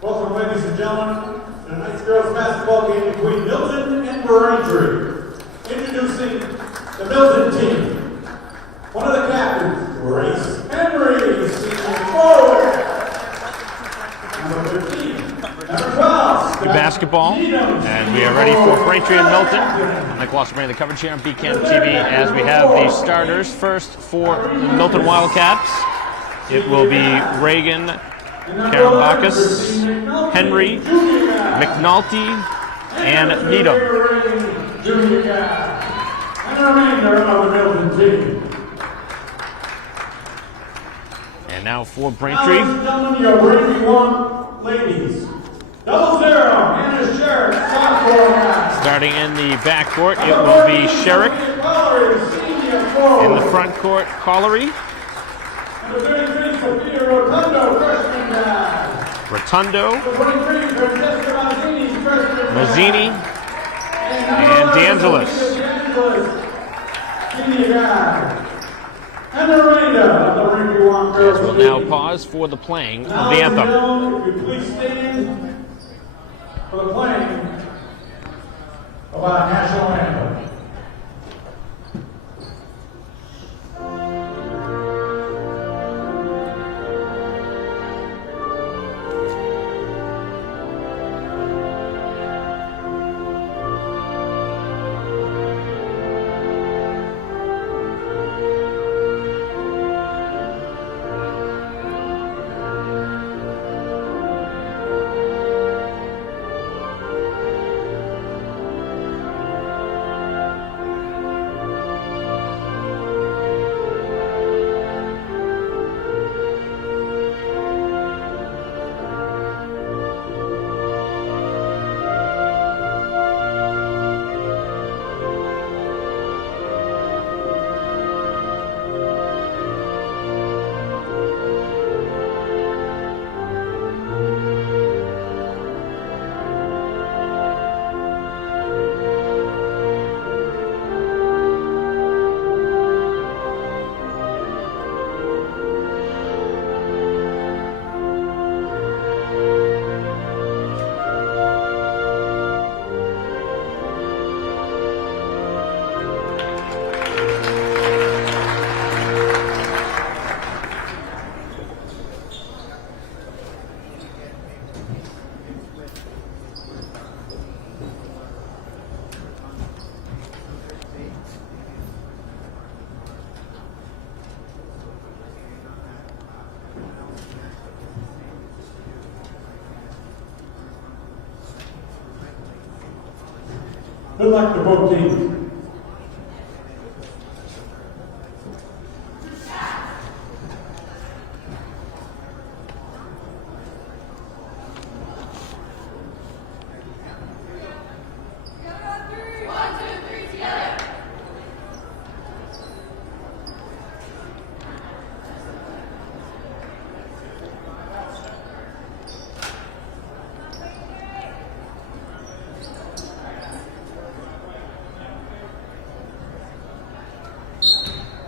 Welcome, ladies and gentlemen, to tonight's girls basketball game between Milton and Braintree. Introducing the Milton team. One of the captains, Grace Henry, senior forward. Number 15, number 12, basketball, and we are ready for Braintree and Milton. Mike Walsh bringing the coverage here on BCAM TV as we have the starters. First for the Milton Wildcats, it will be Reagan, Karambakis, Henry, McNulty, and Needham. And the remainder of the Milton team. And now for Ladies Braintree. and gentlemen, your Braintree 1 ladies. 00, Hannah Sherrick, sophomore guy. Starting in the backcourt, it will be Sherrick. In the front court, Collery. Number 33, Sophia Rotundo, freshman guy. Rotundo, Number 23, Francesca Mazzini, freshman Mazzini, and DeAngelis. Senior guy. And the remainder of the Braintree 1 girls. We'll now pause for the playing of the anthem. If you please stand for the playing of our national anthem. Good luck to both teams.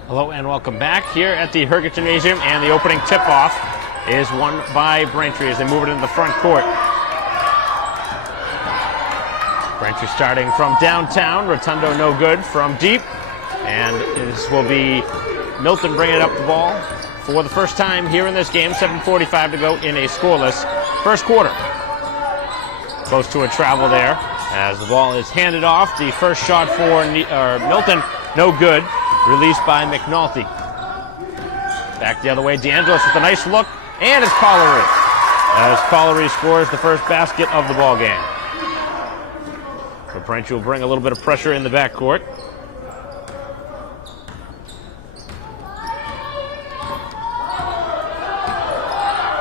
Hello and welcome back here at the Herget Gymnasium, and the opening tip-off is won by Braintree as they move it into the front court. Braintree starting from downtown, Rotundo no good from deep, and this will be Milton bringing up the ball for the first time here in this game. 7:45 to go in a scoreless first quarter. Close to a travel there as the ball is handed off. The first shot for Milton, no good. Released by McNulty. Back the other way, DeAngelis with a nice look, and it's Collery. As Collery scores the first basket of the ball game. So Braintree will bring a little bit of pressure in the backcourt.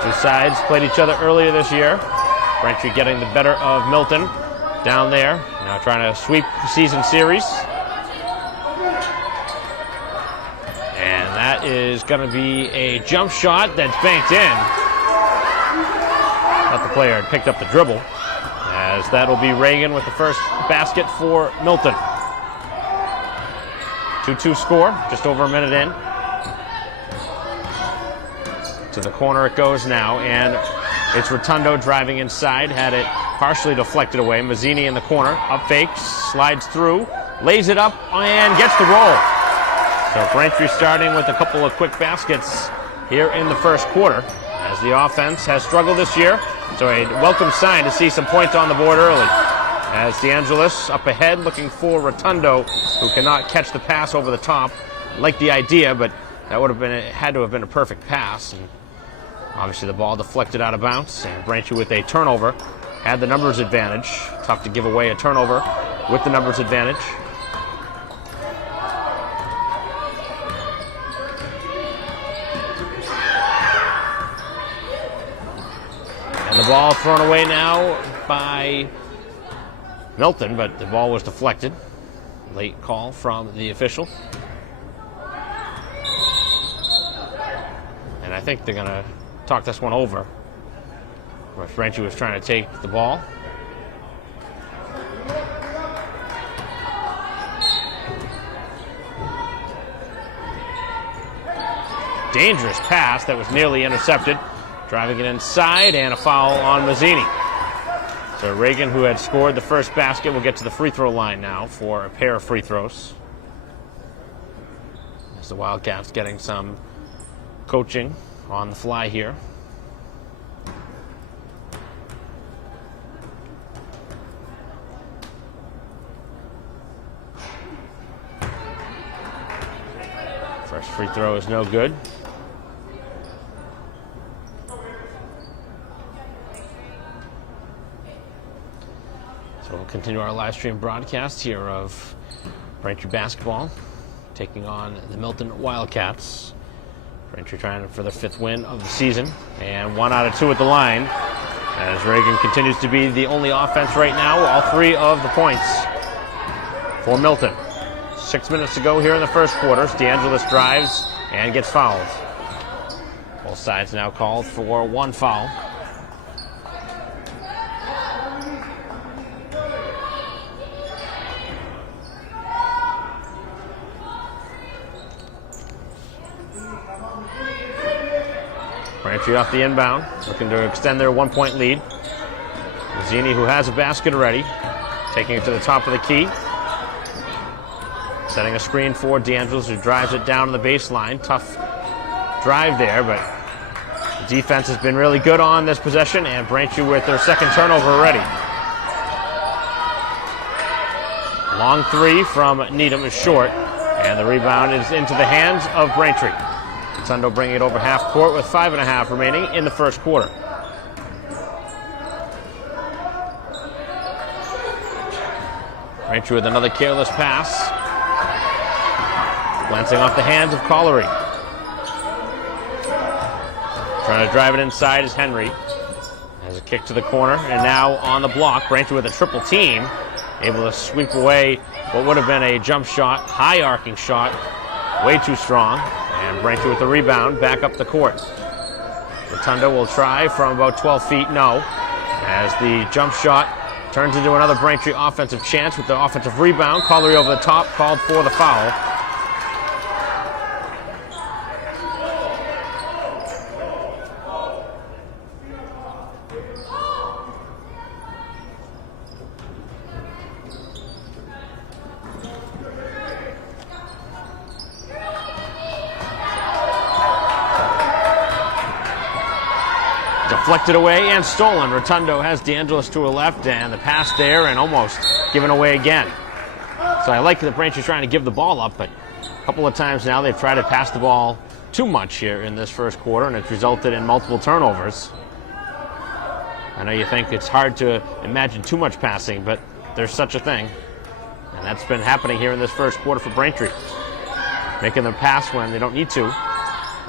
Two sides played each other earlier this year. Braintree getting the better of Milton down there. Now trying to sweep the season series. That is going to be a jump shot that's banked in. Thought the player had picked up the dribble, as that'll be Reagan with the first basket for Milton. 2-2 score, just over a minute in. To the corner it goes now, and It's Rotundo driving inside, had it partially deflected away. Mazzini in the corner, up fakes, slides through, lays it up, and gets the roll. So Braintree starting with a couple of quick baskets here in the first quarter, as the offense has struggled this year. So a welcome sign to see some points on the board early. As DeAngelis up ahead looking for Rotundo, who cannot catch the pass over the top. Like the idea, but that would have been had to have been a perfect pass. And obviously the ball deflected out of bounds, and Braintree with a turnover had the numbers advantage. Tough to give away a turnover with the numbers advantage. And the ball thrown away now by Milton, but the ball was deflected. Late call from the official. And I think they're going to talk this one over. Where Braintree was trying to take the ball. Dangerous pass that was nearly intercepted. Driving it inside, and a foul on Mazzini. So Reagan, who had scored the first basket, will get to the free throw line now for a pair of free throws. As the Wildcats getting some coaching on the fly here. First free throw is no good. So we'll continue our live stream broadcast here of Braintree basketball taking on the Milton Wildcats. Braintree trying for their 5th win of the season, and 1 out of 2 at the line as Reagan continues to be the only offense right now. All 3 of the points for Milton. 6 minutes to go here in the first quarter. DeAngelis drives and gets fouled. Both sides now called for 1 foul. Braintree off the inbound, looking to extend their 1-point lead. Mazzini, who has a basket already, taking it to the top of the key. Setting a screen for DeAngelis, who drives it down to the baseline. Tough drive there, but the defense has been really good on this possession, and Braintree with their 2nd turnover already. Long 3 from Needham is short, and the rebound is into the hands of Braintree. Rotundo bringing it over half court with 5.5 remaining in the first quarter. Braintree with another careless pass. Glancing off the hands of Collery. Trying to drive it inside is Henry. Has a kick to the corner, and now on the block, Braintree with a triple team. Able to sweep away what would have been a jump shot, high arcing shot. Way too strong. And Braintree with the rebound, back up the court. Rotundo will try from about 12 feet, no. As the jump shot turns into another Braintree offensive chance with the offensive rebound. Collery over the top, called for the foul. Deflected away and stolen. Rotundo has DeAngelis to her left, and the pass there, and almost given away again. So I like that Braintree trying to give the ball up, but a couple of times now they've tried to pass the ball too much here in this first quarter, and it's resulted in multiple turnovers. I know you think it's hard to imagine too much passing, but there's such a thing. And that's been happening here in this first quarter for Braintree. Making them pass when they don't need to,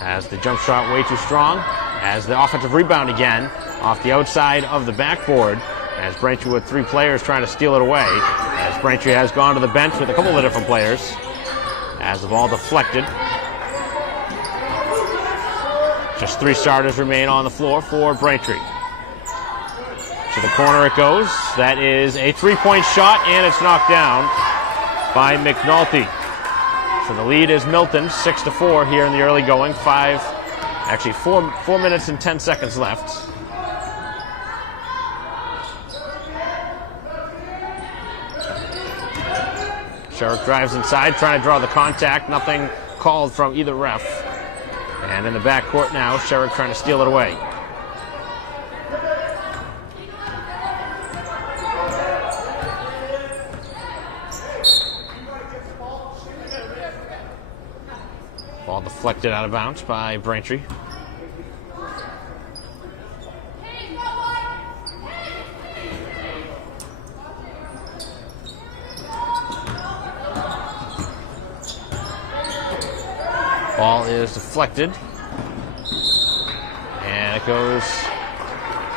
as the jump shot way too strong. As the offensive rebound again off the outside of the backboard, as Braintree with 3 players trying to steal it away, as Braintree has gone to the bench with a couple of different players, as the ball deflected. Just 3 starters remain on the floor for Braintree. To the corner it goes. That is a 3-point shot, and it's knocked down by McNulty. So the lead is Milton, 6-4 here in the early going. 4 minutes and 10 seconds left. Sherrick drives inside, trying to draw the contact. Nothing called from either ref. And in the backcourt now, Sherrick trying to steal it away. Ball deflected out of bounds by Braintree. Ball is deflected, and it goes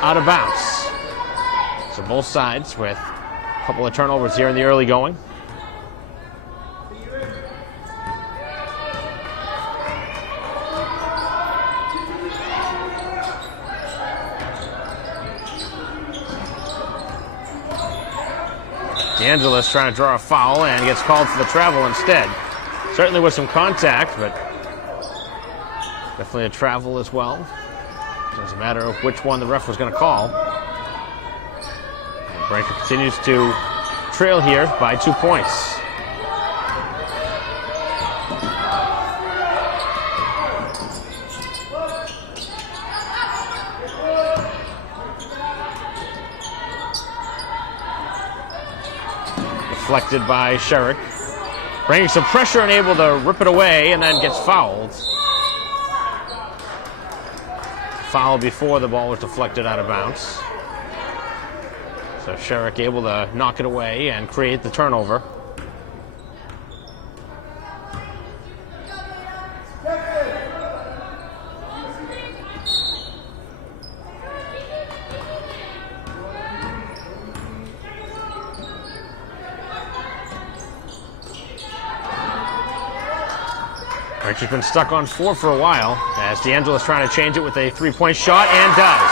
out of bounds. So both sides with a couple of turnovers here in the early going. DeAngelis trying to draw a foul and gets called for the travel instead. Certainly with some contact, but definitely a travel as well. Doesn't matter which one the ref was going to call. And Braintree continues to trail here by 2 points. Deflected by Sherrick. Bringing some pressure and able to rip it away, and then gets fouled. Foul before the ball was deflected out of bounds. So Sherrick able to knock it away and create the turnover. Braintree's been stuck on 4 for a while, as DeAngelis trying to change it with a 3-point shot, and does,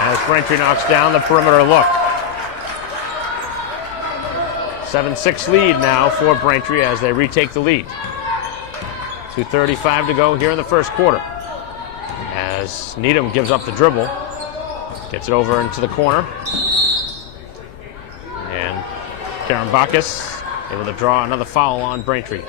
as Braintree knocks down the perimeter look. 7-6 lead now for Braintree as they retake the lead. 2:35 to go here in the first quarter, as Needham gives up the dribble, gets it over into the corner, and Karen Bacchus able to draw another foul on Braintree.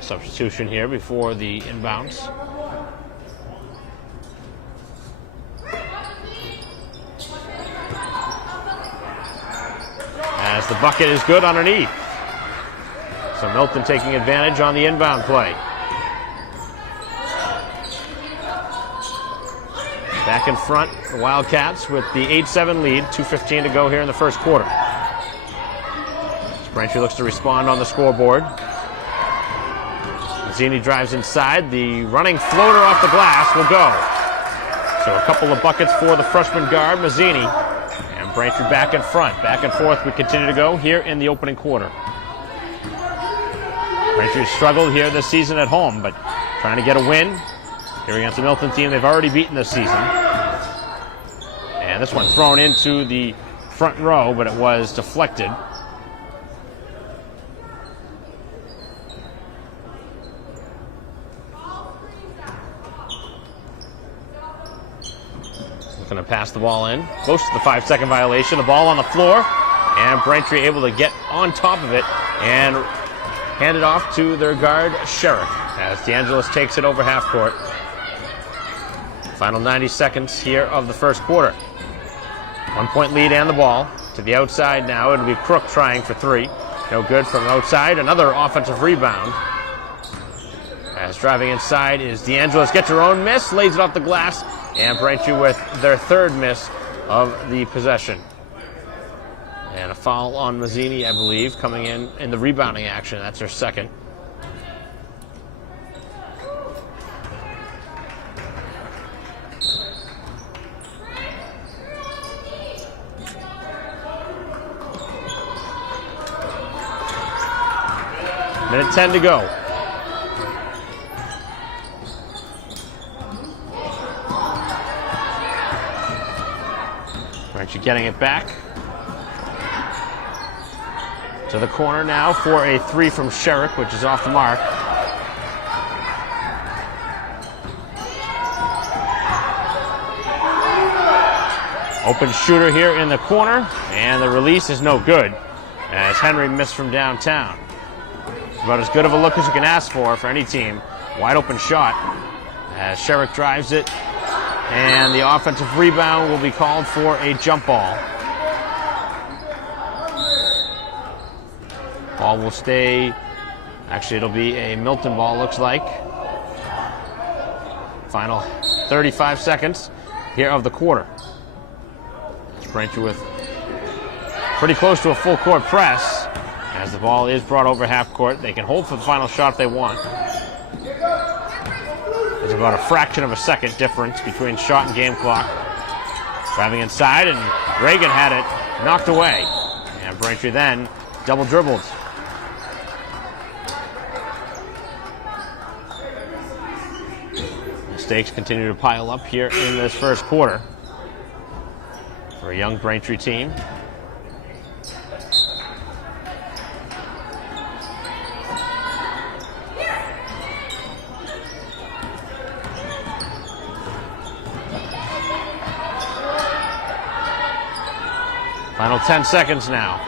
Substitution here before the inbounds. As the bucket is good underneath. So Milton taking advantage on the inbound play. Back in front, the Wildcats with the 8-7 lead, 2:15 to go here in the first quarter. Braintree looks to respond on the scoreboard. Mazzini drives inside. The running floater off the glass will go. So a couple of buckets for the freshman guard, Mazzini. And Braintree back in front. Back and forth we continue to go here in the opening quarter. Braintree struggled here this season at home, but trying to get a win here against the Milton team they've already beaten this season. And this one thrown into the front row, but it was deflected. Going to pass the ball in, close to the 5-second violation. The ball on the floor, and Braintree able to get on top of it and hand it off to their guard, Sherrick, as DeAngelis takes it over half court. Final 90 seconds here of the first quarter. 1-point lead and the ball to the outside now. It'll be Crook trying for 3. No good from outside. Another offensive rebound. As driving inside is DeAngelis. Gets her own miss, lays it off the glass. And Braintree with their third miss of the possession. And a foul on Mazzini, I believe, coming in the rebounding action. That's her second. Minute 10 to go. Braintree getting it back to the corner now for a 3 from Sherrick, which is off the mark. Open shooter here in the corner, and the release is no good as Henry missed from downtown. It's about as good of a look as you can ask for any team. Wide open shot as Sherrick drives it, and the offensive rebound will be called for a jump ball. Ball will stay, actually it'll be a Milton ball, looks like. Final 35 seconds here of the quarter. Braintree with pretty close to a full court press as the ball is brought over half court. They can hold for the final shot if they want. There's about a fraction of a second difference between shot and game clock. Driving inside, and Reagan had it knocked away. And Braintree then double dribbled. Mistakes continue to pile up here in this first quarter for a young Braintree team. Final 10 seconds now.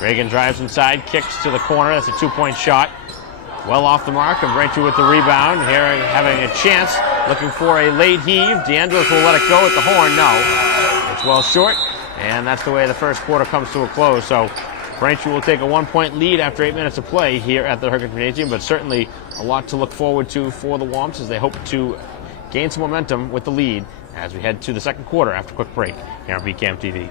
Reagan drives inside, kicks to the corner. That's a two-point shot. Well off the mark, and Braintree with the rebound. Here having a chance, looking for a late heave. DeAndros will let it go at the horn. No. It's well short, and that's the way the first quarter comes to a close. So Braintree will take a 1-point lead after 8 minutes of play here at the Hurricane Gymnasium, but certainly a lot to look forward to for the Womps as they hope to gain some momentum with the lead as we head to the second quarter after a quick break here on BCAM TV.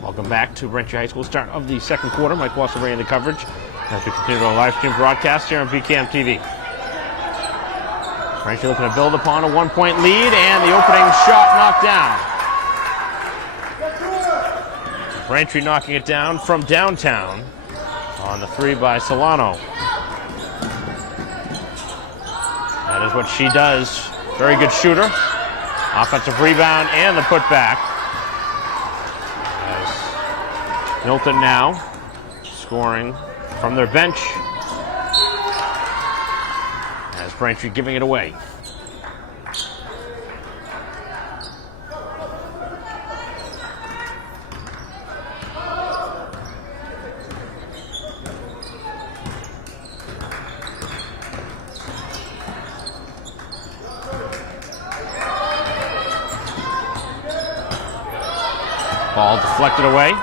Welcome back to Braintree High School. Start of the second quarter. Mike Walsh bringing the coverage as we continue our live stream broadcast here on BCAM TV. Braintree looking to build upon a 1-point lead, and the opening shot knocked down. Braintree knocking it down from downtown on the three by Solano. That is what she does. Very good shooter. Offensive rebound and the putback. Milton now scoring from their bench as Braintree giving it away. Ball deflected away.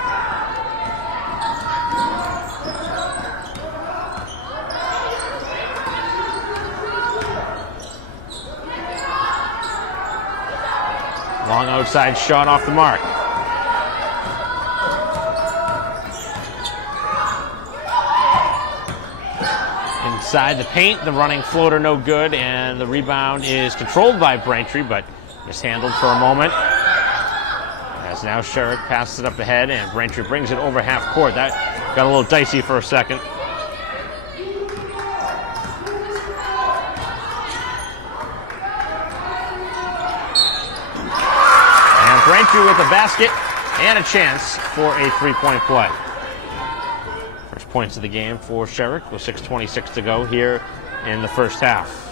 Long outside shot off the mark. Inside the paint, the running floater no good, and the rebound is controlled by Braintree, but mishandled for a moment. As now Sherrick passes it up ahead, and Braintree brings it over half court. That got a little dicey for a second. Braintree with a basket and a chance for a three-point play. First points of the game for Sherrick with 6:26 to go here in the first half.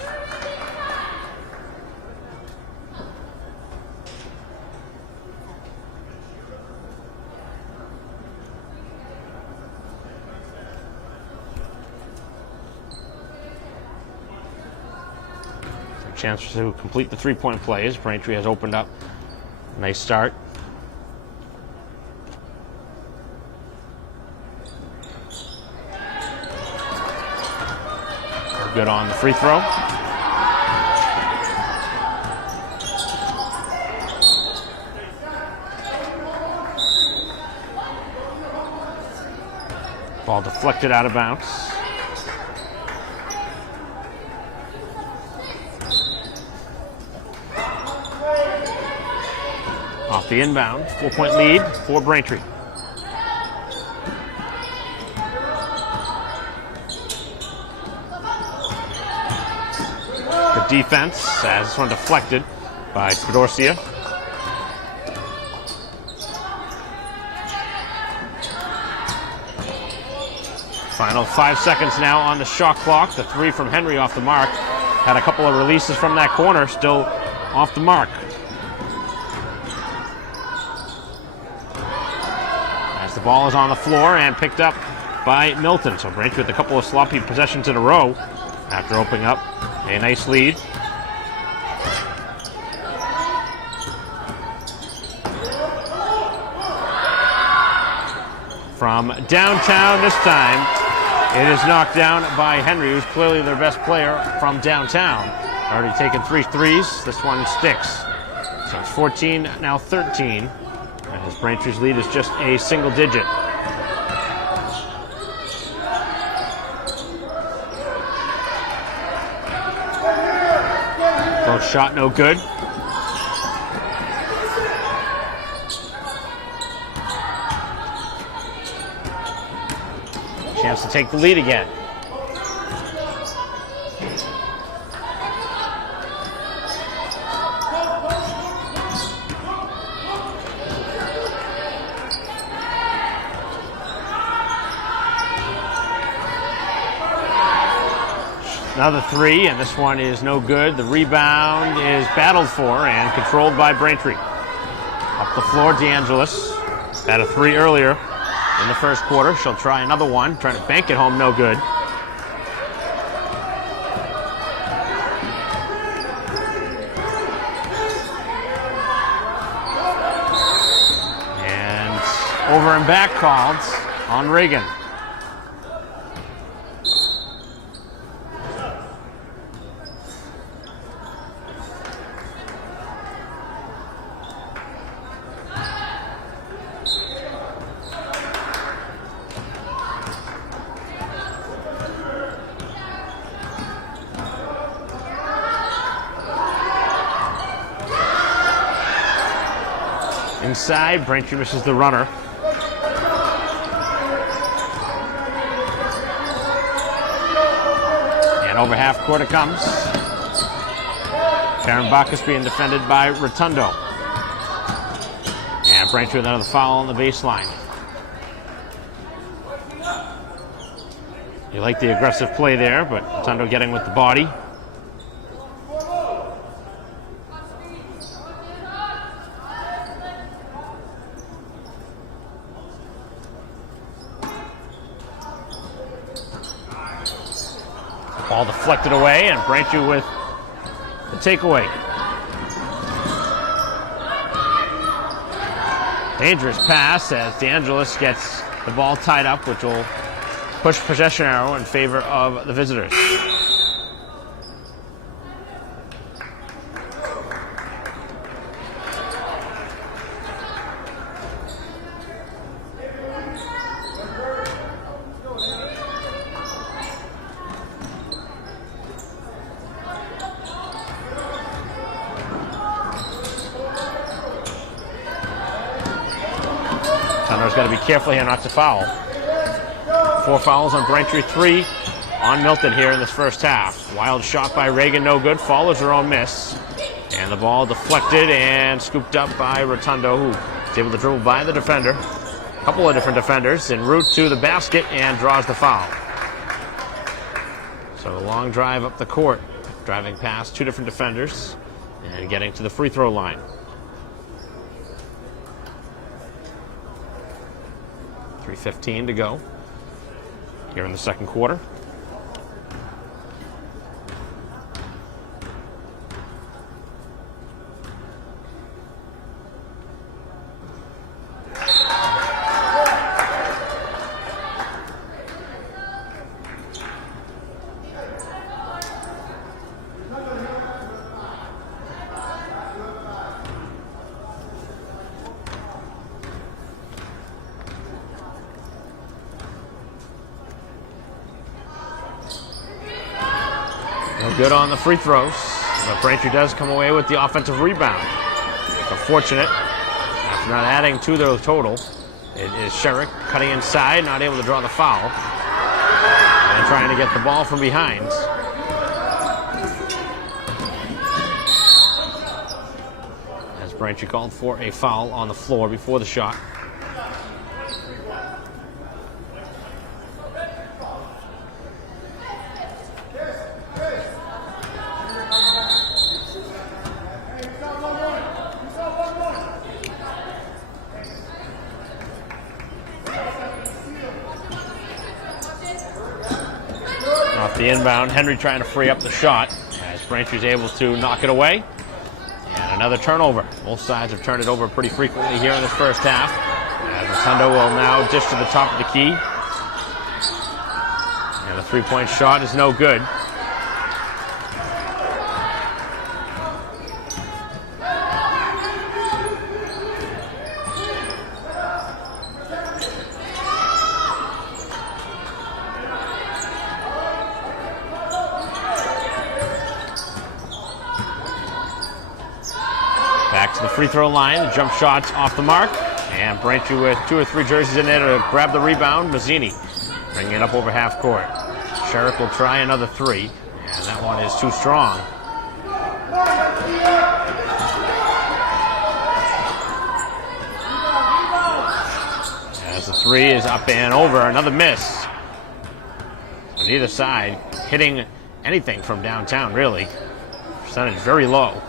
Chance to complete the three-point plays. Braintree has opened up. Nice start. Good on the free throw. Ball deflected out of bounds. Off the inbound, 4-point lead for Braintree. Good defense as this one deflected by Fedorcia. Final 5 seconds now on the shot clock. The three from Henry off the mark. Had a couple of releases from that corner, still off the mark. The ball is on the floor and picked up by Milton. So Braintree with a couple of sloppy possessions in a row after opening up a nice lead. From downtown this time, it is knocked down by Henry, who's clearly their best player from downtown. Already taken 3 threes. This one sticks. So it's 14, now 13. As Braintree's lead is just a single digit. Close shot, no good. Chance to take the lead again. Another three, and this one is no good. The rebound is battled for and controlled by Braintree. Up the floor, DeAngelis had a three earlier in the first quarter. She'll try another one, trying to bank it home, no good. And over and back called on Reagan. Inside, Braintree misses the runner. And over half court it comes. Karen Bacchus being defended by Rotundo. And Braintree with another foul on the baseline. You like the aggressive play there, but Rotundo getting with the body. Ball deflected away, and Braintree with the takeaway. Dangerous pass as DeAngelis gets the ball tied up, which will push possession arrow in favor of the visitors. Tunner's got to be careful here not to foul. 4 fouls on Braintree, 3 on Milton here in this first half. Wild shot by Reagan, no good. Follows her own miss. And And the ball deflected and scooped up by Rotundo, who is able to dribble by the defender. A couple of different defenders en route to the basket and draws the foul. So a long drive up the court, driving past two different defenders and getting to the free throw line. 3:15 to go here in the second quarter. No good on the free throws, but Braintree does come away with the offensive rebound. But fortunate, after not adding to their total, it is Sherrick cutting inside, not able to draw the foul, and trying to get the ball from behind. As Braintree called for a foul on the floor before the shot. Off the inbound, Henry trying to free up the shot as Braintree's able to knock it away. And another turnover. Both sides have turned it over pretty frequently here in this first half. As Rotundo will now dish to the top of the key. And the three-point shot is no good. Back to the free throw line. The jump shot's off the mark. And Braintree with 2 or 3 jerseys in there to grab the rebound. Mazzini bringing it up over half court. Sherrick will try another 3. And that one is too strong. As the 3 is up and over. Another miss. On either side, hitting anything from downtown, really. Percentage very low.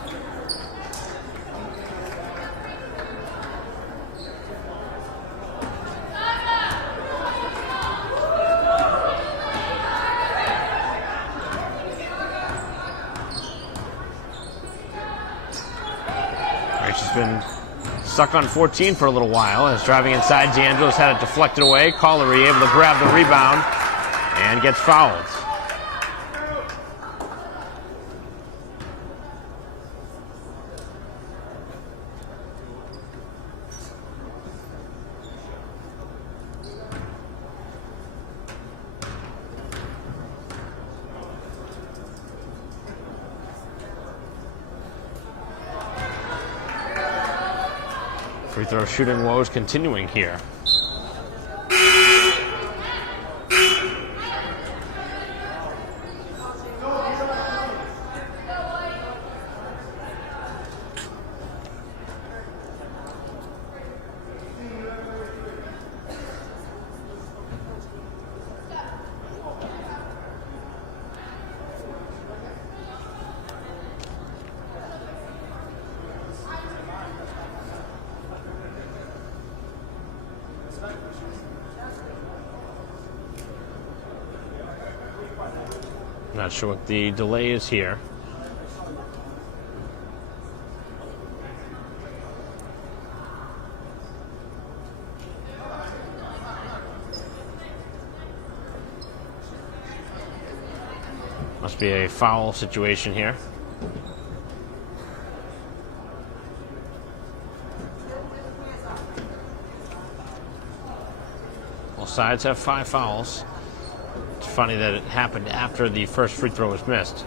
Has been stuck on 14 for a little while. As driving inside, D'Angelo's had it deflected away. Collery able to grab the rebound and gets fouled. Free throw shooting woes continuing here. Not sure what the delay is here. Must be a foul situation here. Both sides have 5 fouls. It's funny that it happened after the first free throw was missed.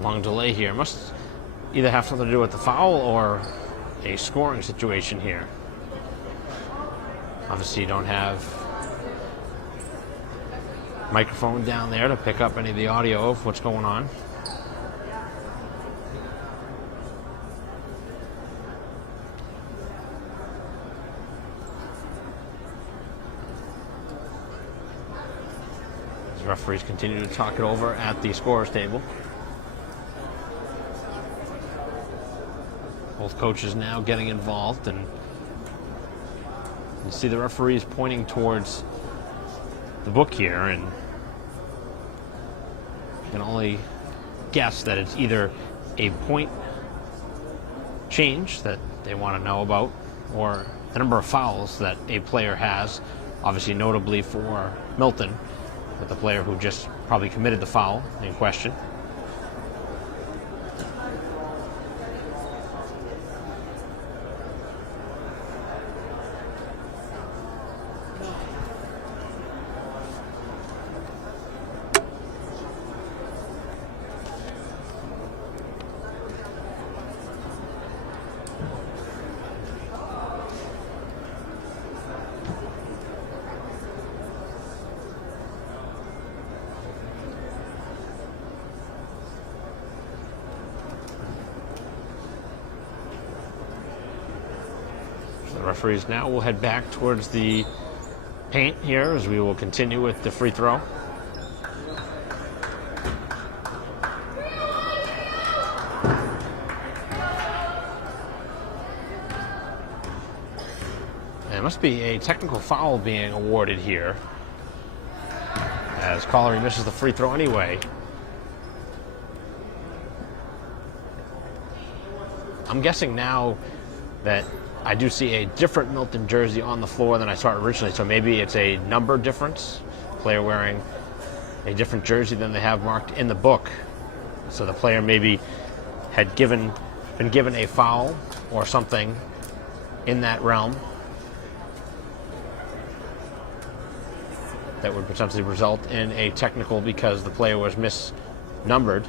Long delay here. Must either have something to do with the foul or a scoring situation here. Obviously, you don't have microphone down there to pick up any of the audio of what's going on. As referees continue to talk it over at the scorer's table. Both coaches now getting involved, and you see the referees pointing towards the book here, and you can only guess that it's either a point change that they want to know about, or the number of fouls that a player has, obviously notably for Milton, with the player who just probably committed the foul in question. The referees now will head back towards the paint here as we will continue with the free throw. There must be a technical foul being awarded here, as Collery misses the free throw anyway. I'm guessing now that I do see a different Milton jersey on the floor than I saw originally, so maybe it's a number difference. Player wearing a different jersey than they have marked in the book. So the player maybe had been given a foul or something in that realm that would potentially result in a technical because the player was misnumbered.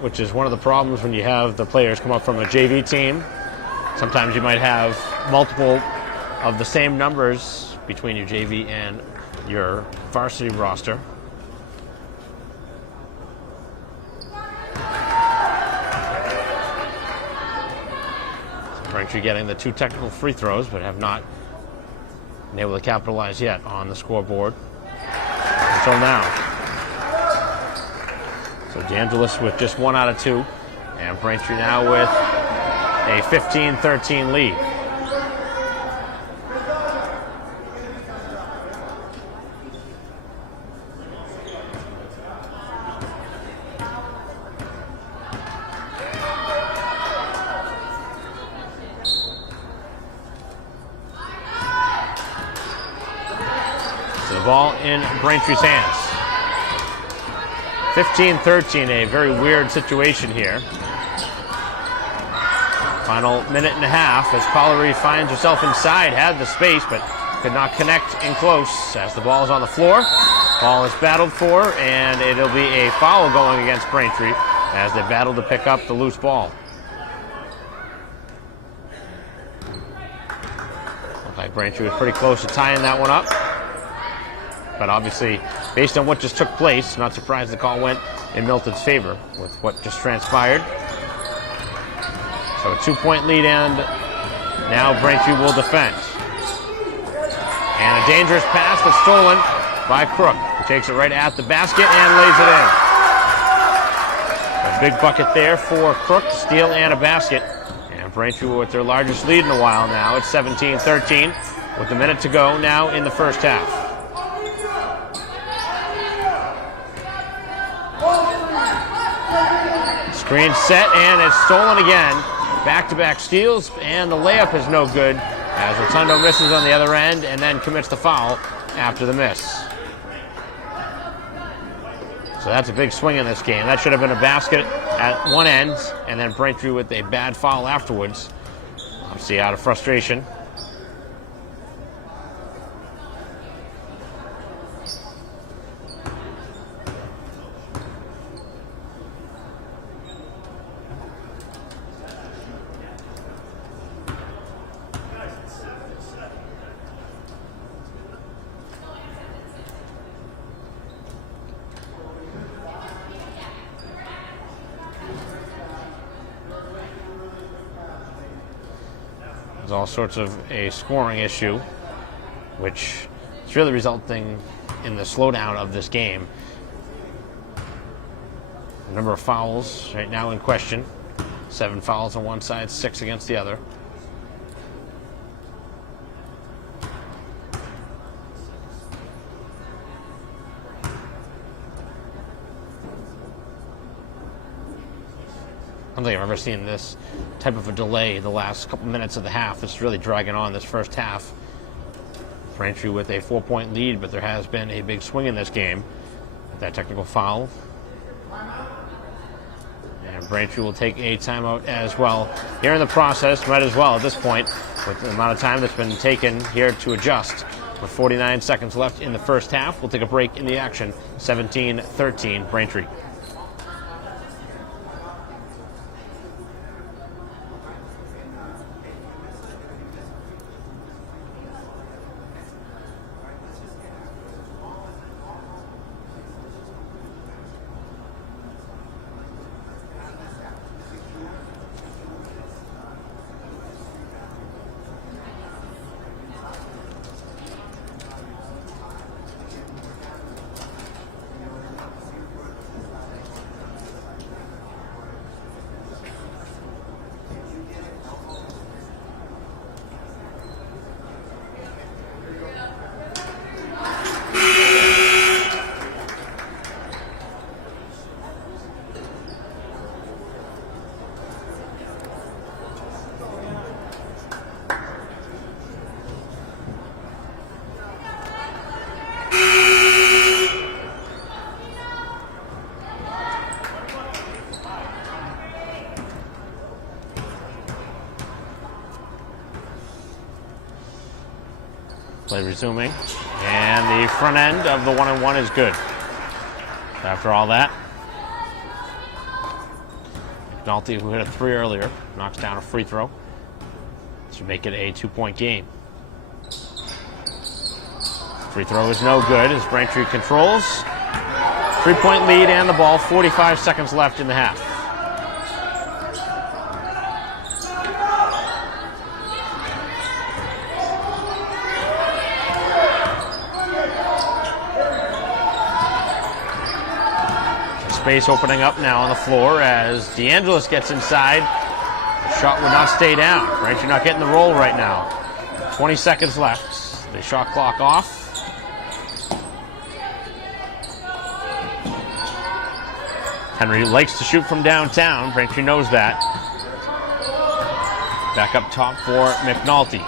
Which is one of the problems when you have the players come up from a JV team. Sometimes you might have multiple of the same numbers between your JV and your varsity roster. So Braintree getting the 2 technical free throws, but have not been able to capitalize yet on the scoreboard until now. So DeAngelis with just 1 out of 2, and Braintree now with a 15-13 lead. So the ball in Braintree's hands. 15-13, a very weird situation here. Final minute and a half as Collery finds herself inside, had the space, but could not connect in close as the ball is on the floor. Ball is battled for, and it'll be a foul going against Braintree as they battle to pick up the loose ball. Looked like Braintree was pretty close to tying that one up. But obviously, based on what just took place, not surprised the call went in Milton's favor with what just transpired. So a 2-point lead, and now Braintree will defend. And a dangerous pass that's stolen by Crook. He takes it right at the basket and lays it in. A big bucket there for Crook, steal and a basket. And Braintree with their largest lead in a while now. It's 17-13 with a minute to go now in the first half. Screen set, and it's stolen again. Back-to-back steals, and the layup is no good as Rotundo misses on the other end and then commits the foul after the miss. So that's a big swing in this game. That should have been a basket at one end, and then Braintree with a bad foul afterwards. Obviously out of frustration. There's all sorts of a scoring issue, which is really resulting in the slowdown of this game. The number of fouls right now in question. 7 fouls on one side, 6 against the other. I don't think I've ever seen this type of a delay the last couple minutes of the half. It's really dragging on this first half. Braintree with a 4-point lead, but there has been a big swing in this game. That technical foul. And Braintree will take a timeout as well. Here in the process, might as well at this point, with the amount of time that's been taken here to adjust. With 49 seconds left in the first half, we'll take a break in the action. 17-13, Braintree. Play resuming, and the front end of the 1-and-1 is good. After all that, McNulty, who hit a 3 earlier, knocks down a free throw. This should make it a 2-point game. Free throw is no good as Braintree controls. 3-point lead and the ball, 45 seconds left in the half. Space opening up now on the floor as DeAngelis gets inside. The shot would not stay down. Braintree not getting the roll right now. 20 seconds left. The shot clock off. Henry likes to shoot from downtown. Braintree knows that. Back up top for McNulty.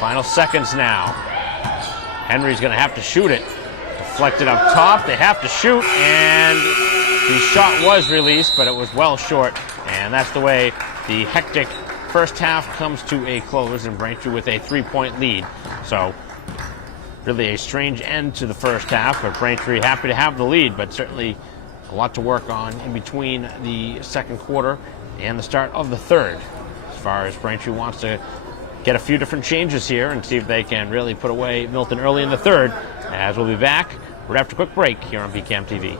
Final seconds now. Henry's going to have to shoot it. Deflected up top, they have to shoot, and the shot was released, but it was well short, and that's the way the hectic first half comes to a close, and Braintree with a 3-point lead. So, really a strange end to the first half, but Braintree happy to have the lead, but certainly a lot to work on in between the second quarter and the start of the third, as far as Braintree wants to get a few different changes here and see if they can really put away Milton early in the third, as we'll be back right after a quick break here on BCAM TV.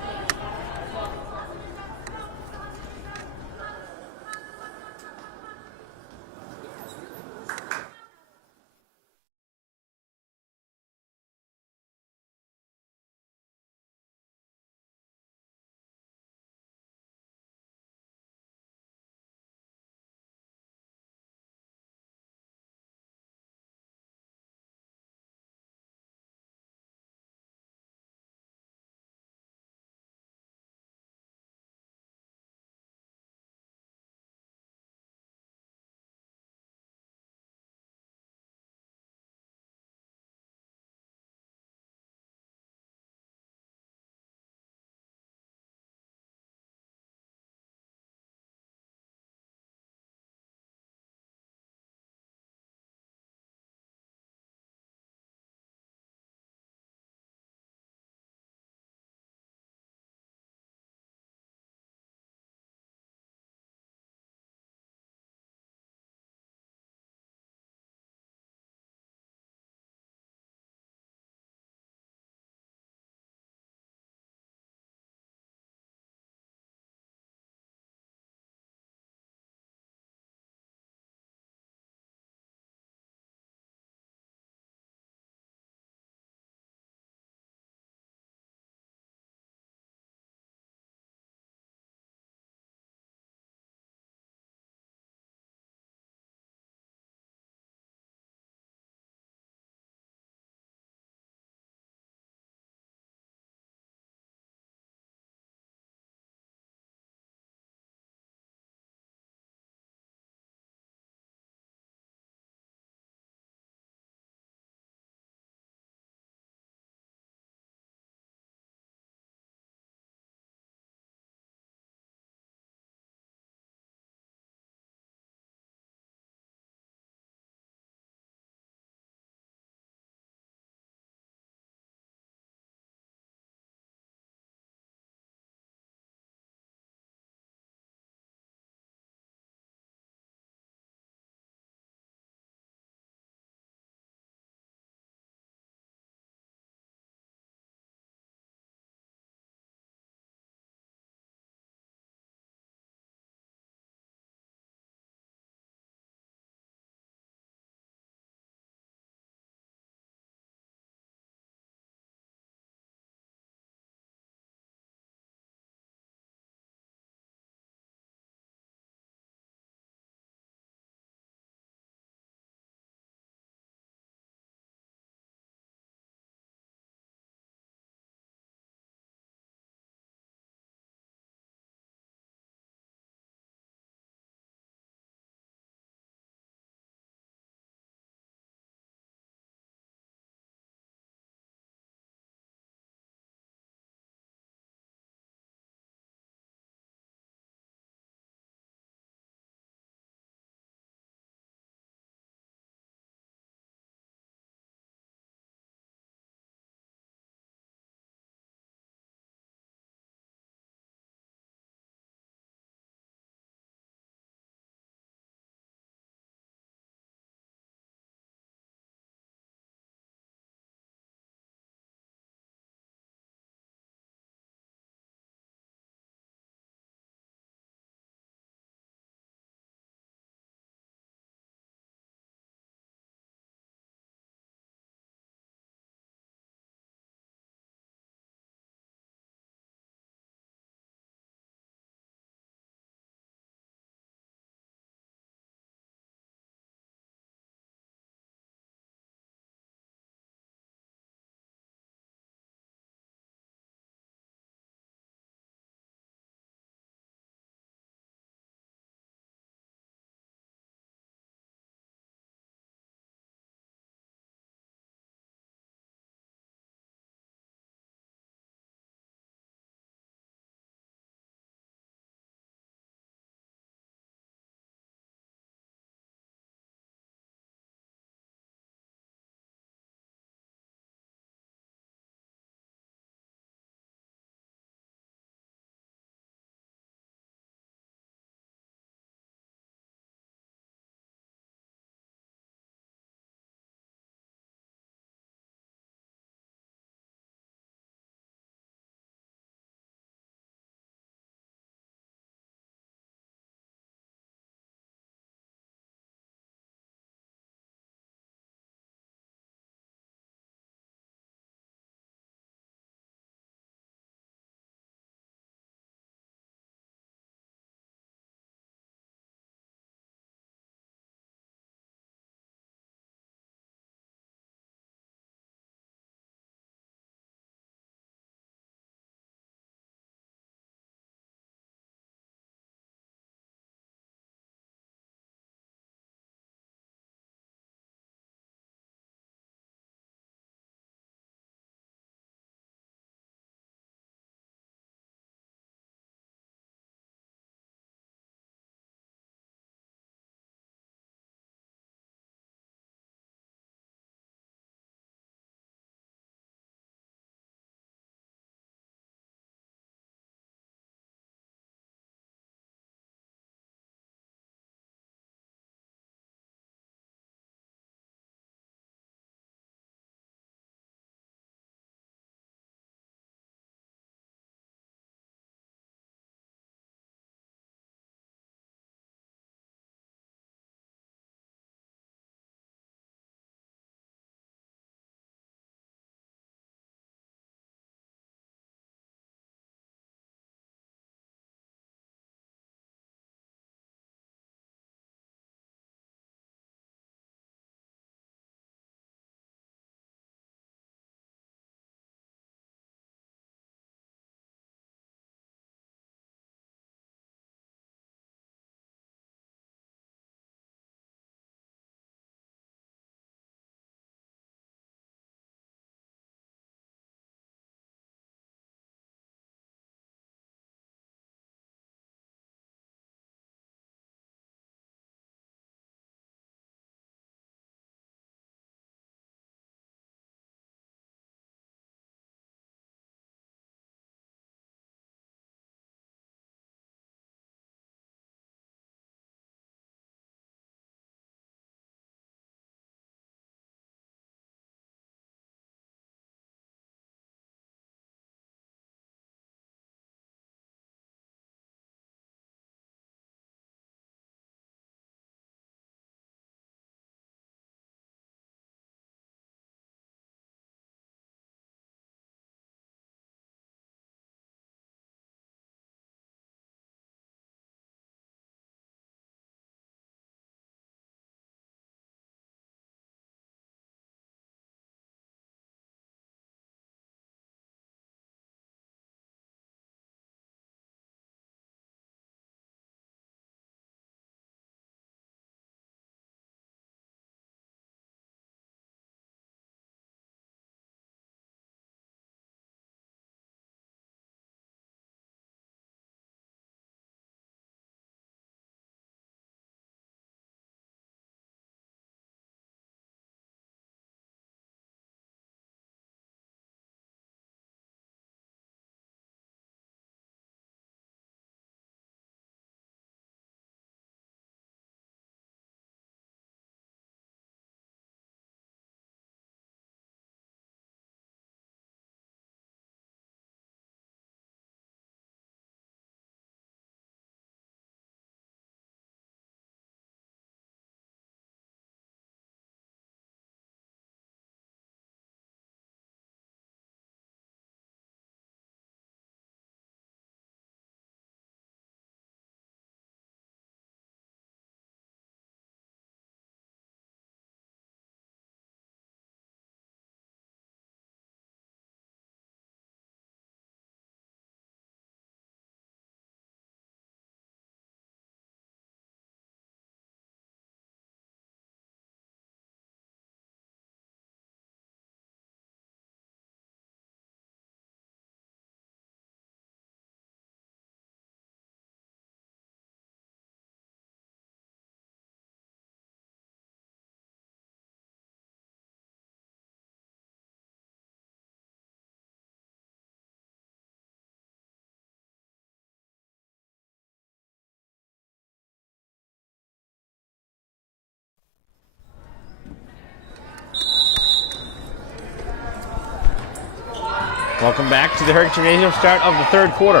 Welcome back to the Hurricane Gymnasium start of the third quarter.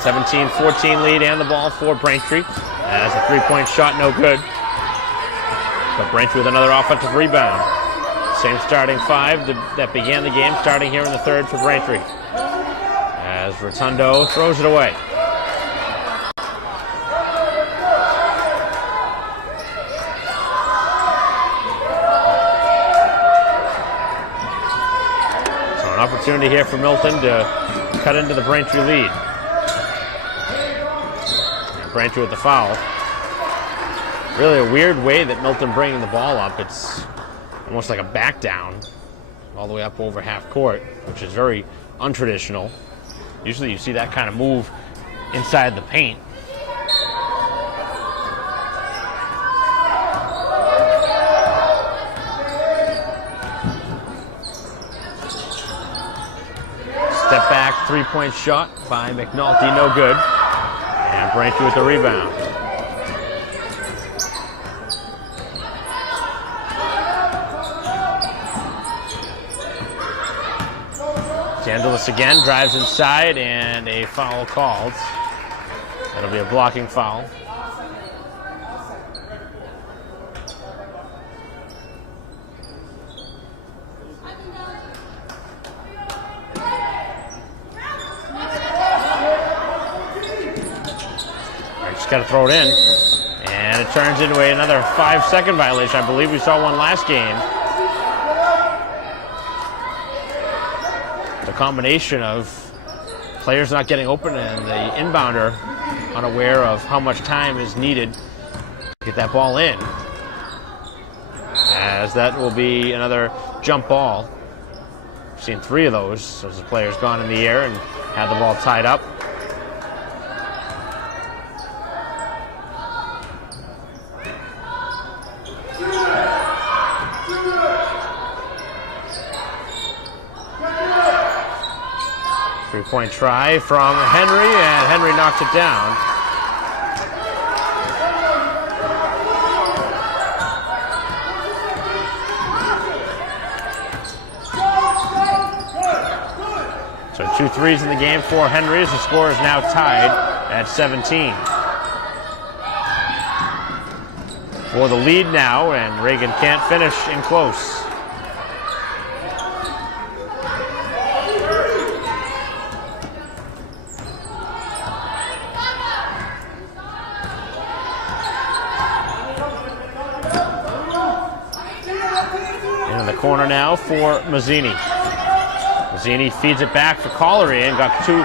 17-14 lead and the ball for Braintree. As a three-point shot, no good. But Braintree with another offensive rebound. Same starting five that began the game, starting here in the third for Braintree. As Rotundo throws it away. So an opportunity here for Milton to cut into the Braintree lead. And Braintree with the foul. Really a weird way that Milton bringing the ball up. It's almost like a back down all the way up over half court, which is very untraditional. Usually you see that kind of move inside the paint. Step back three-point shot by McNulty, no good. And Braintree with the rebound. Angelis again drives inside and a foul called. That'll be a blocking foul. Just got to throw it in, and it turns into another 5-second violation. I believe we saw one last game. The combination of players not getting open and the inbounder unaware of how much time is needed to get that ball in. As that will be another jump ball. We've seen 3 of those as the player's gone in the air and had the ball tied up. Three-point try from Henry, and Henry knocks it down. So 2 threes in the game for Henry as the score is now tied at 17. For the lead now, and Reagan can't finish in close. Corner now for Mazzini. Mazzini feeds it back for Collery and got 2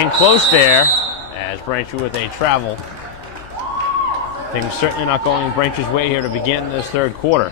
in close there as Braintree with a travel. Things certainly not going Braintree's way here to begin this third quarter.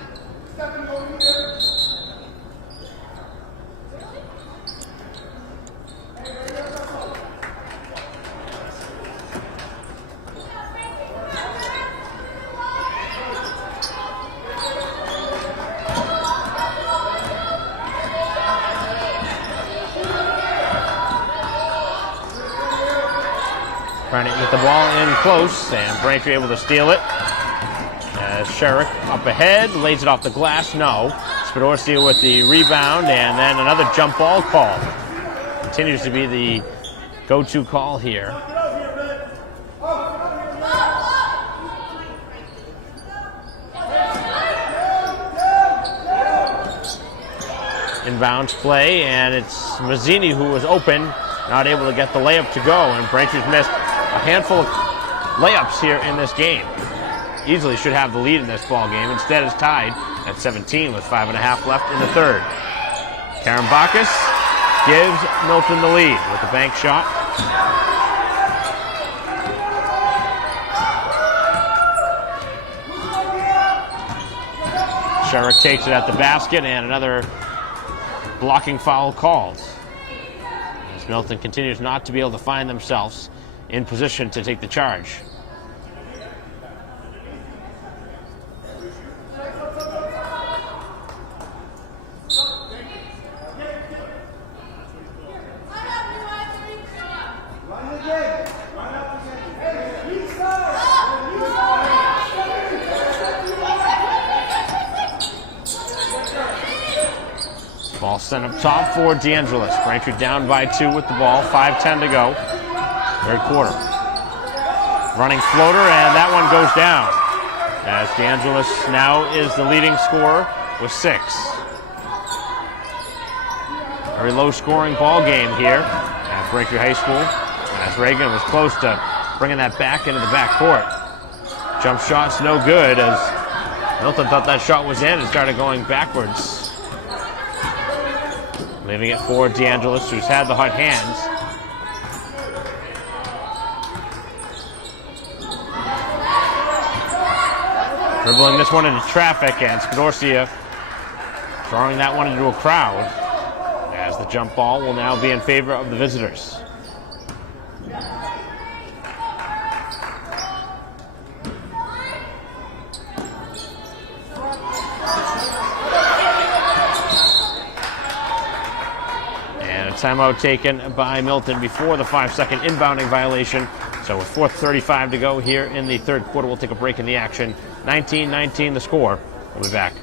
Trying to get the ball in close, and Braintree able to steal it. As Sherrick up ahead, lays it off the glass, no. Spadorski with the rebound, and then another jump ball call. Continues to be the go-to call here. Inbounds play, and it's Mazzini who was open, not able to get the layup to go, and Braintree's missed a handful of layups here in this game. Easily should have the lead in this ball game. Instead, it's tied at 17 with 5.5 left in the third. Karambakis gives Milton the lead with the bank shot. Sherrick takes it at the basket, and another blocking foul called. As Milton continues not to be able to find themselves in position to take the charge. Ball sent up top for DeAngelis. Braintree down by 2 with the ball. 5:10 to go. Third quarter. Running floater, and that one goes down. As DeAngelis now is the leading scorer with 6. Very low-scoring ball game here at Braintree High School. As Reagan was close to bringing that back into the backcourt. Jump shot's no good as Milton thought that shot was in and started going backwards. Leaving it for DeAngelis, who's had the hot hands. Dribbling this one into traffic, and Spadorcia throwing that one into a crowd. As the jump ball will now be in favor of the visitors. Timeout taken by Milton before the 5-second inbounding violation. So with 4:35 to go here in the third quarter, we'll take a break in the action. 19-19 the score. We'll be back.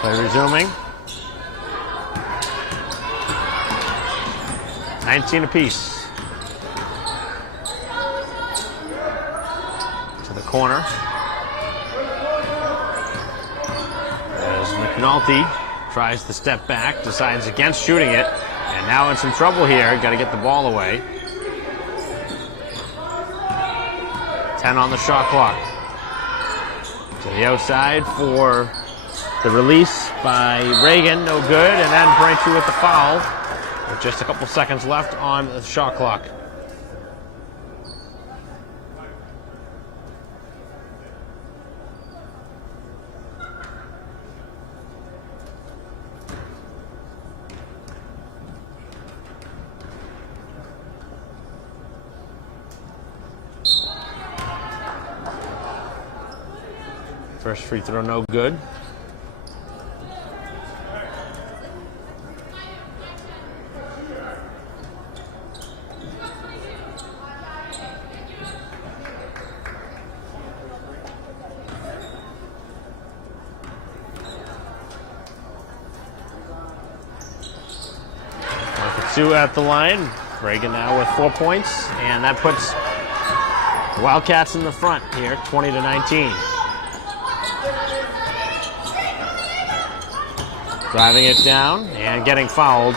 Play resuming. 19 apiece. To the corner. As McNulty tries to step back, decides against shooting it, and now in some trouble here. Got to get the ball away. 10 on the shot clock. To the outside for the release by Reagan, no good, and then Braintree with the foul with just a couple seconds left on the shot clock. First free throw, no good. Two at the line. Reagan now with 4 points, and that puts the Wildcats in the front here, 20-19. Driving it down and getting fouled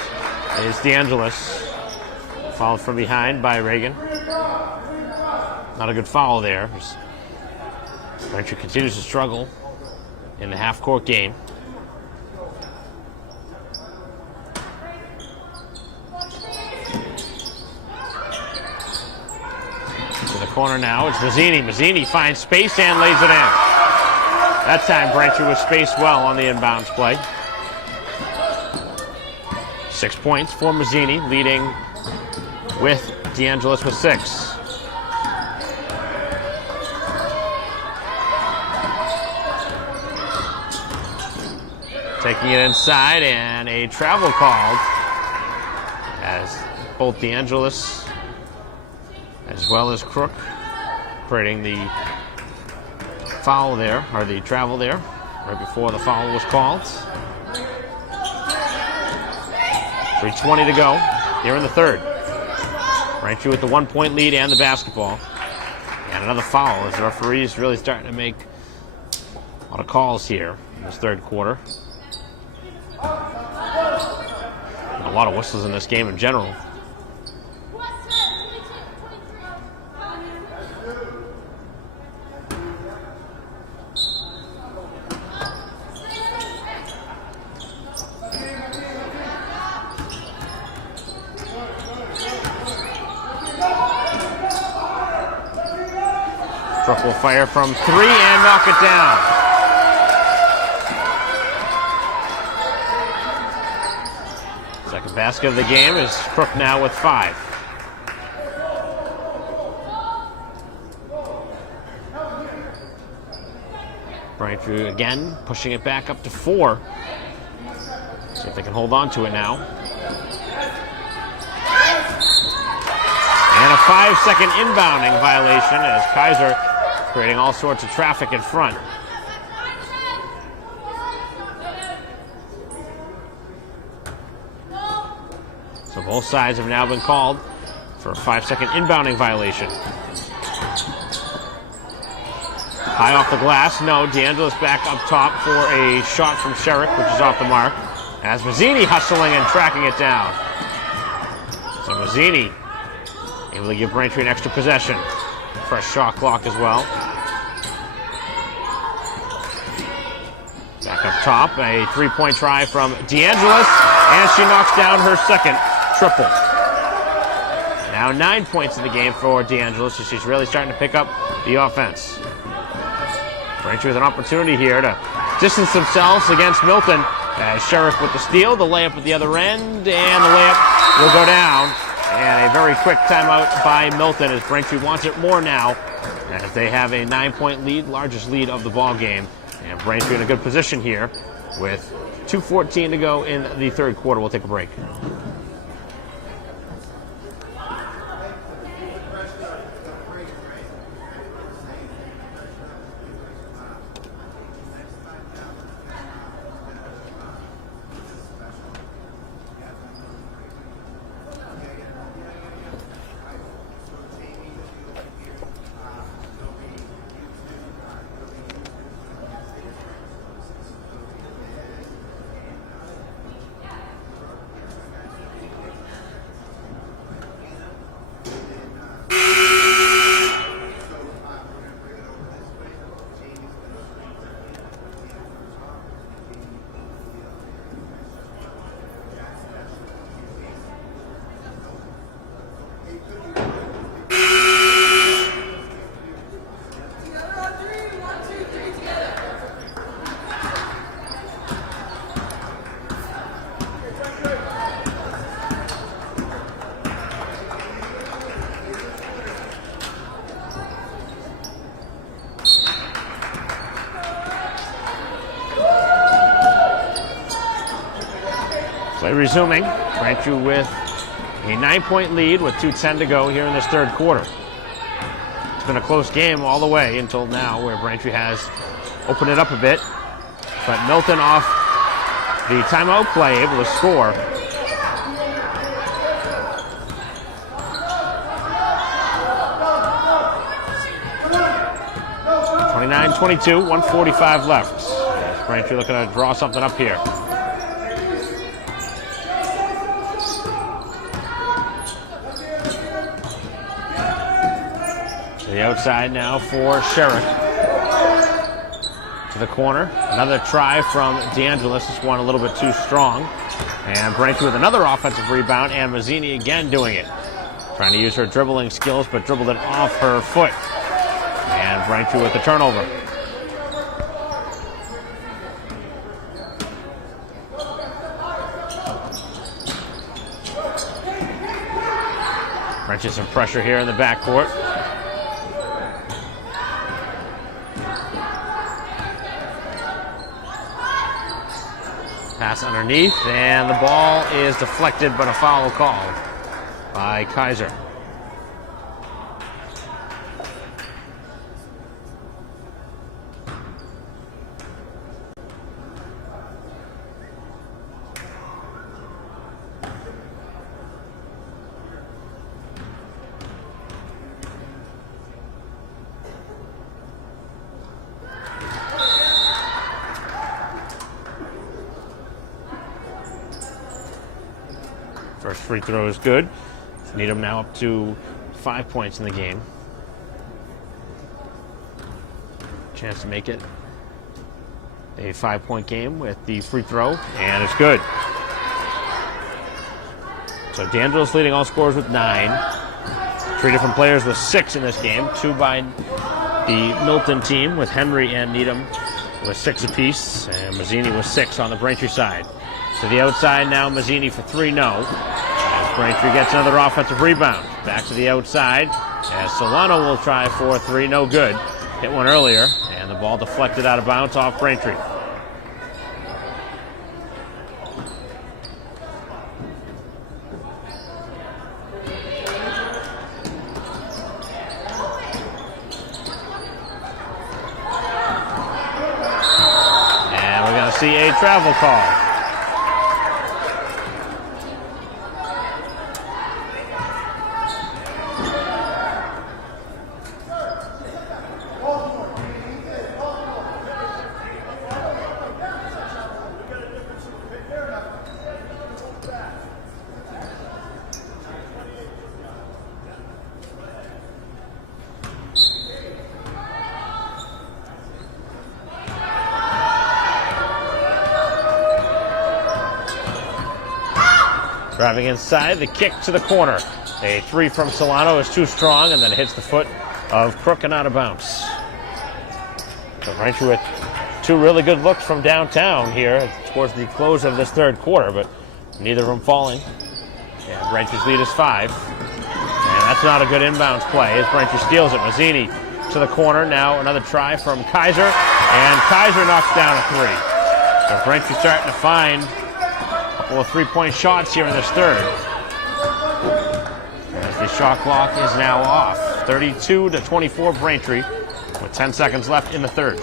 is DeAngelis. Fouled from behind by Reagan. Not a good foul there. Braintree continues to struggle in the half-court game. Corner now, it's Mazzini. Mazzini finds space and lays it in. That time Braintree was spaced well on the inbounds play. 6 points for Mazzini, leading with DeAngelis with 6. Taking it inside, and a travel called as both DeAngelis as well as Crook creating the foul there, or the travel there, right before the foul was called. 3:20 to go here in the third. Braintree with the 1-point lead and the basketball. And another foul as the referees really starting to make a lot of calls here in this third quarter. And a lot of whistles in this game in general. Crook will fire from 3 and knock it down. Second basket of the game is Crook now with 5. Braintree again pushing it back up to 4. See if they can hold on to it now. And a 5-second inbounding violation as Kaiser creating all sorts of traffic in front. So both sides have now been called for a 5-second inbounding violation. High off the glass, no. DeAngelis back up top for a shot from Sherrick, which is off the mark. As Mazzini hustling and tracking it down. So Mazzini able to give Braintree an extra possession. Fresh shot clock as well. Back up top, a 3-point try from DeAngelis, and she knocks down her second triple. Now 9 points in the game for DeAngelis, so she's really starting to pick up the offense. Braintree with an opportunity here to distance themselves against Milton. As Sherrick with the steal, the layup at the other end, and the layup will go down. And a very quick timeout by Milton as Braintree wants it more now as they have a 9-point lead, largest lead of the ball game. And Braintree in a good position here with 2:14 to go in the third quarter. We'll take a break. Play resuming. Braintree with a 9-point lead with 2:10 to go here in this third quarter. It's been a close game all the way until now, where Braintree has opened it up a bit. But Milton off the timeout play, able to score. (29-22), 1:45 left. Braintree looking to draw something up here. The outside now for Sherrick. To the corner. Another try from DeAngelis. This one a little bit too strong. And Braintree with another offensive rebound, and Mazzini again doing it. Trying to use her dribbling skills, but dribbled it off her foot. And Braintree with the turnover. Braintree some pressure here in the backcourt. Pass underneath, and the ball is deflected, but a foul called by Kaiser. First free throw is good. Needham now up to 5 points in the game. Chance to make it a 5-point game with the free throw, and it's good. So D'Angelo's leading all scorers with 9. 3 different players with 6 in this game. 2 by the Milton team with Henry and Needham with 6 apiece, and Mazzini with 6 on the Braintree side. To the outside now, Mazzini for 3, no. As Braintree gets another offensive rebound. Back to the outside, as Solano will try for 3, no good. Hit one earlier, and the ball deflected out of bounds off Braintree. And we're going to see a travel call. Driving inside, the kick to the corner. A 3 from Solano is too strong, and then it hits the foot of Crook and out of bounds. So Braintree with 2 really good looks from downtown here towards the close of this third quarter, but neither of them falling. And Braintree's lead is 5. And that's not a good inbounds play as Braintree steals it. Mazzini to the corner. Now another try from Kaiser, and Kaiser knocks down a 3. So Braintree starting to find a couple of 3-point shots here in this third. As the shot clock is now off. 32-24 Braintree with 10 seconds left in the third.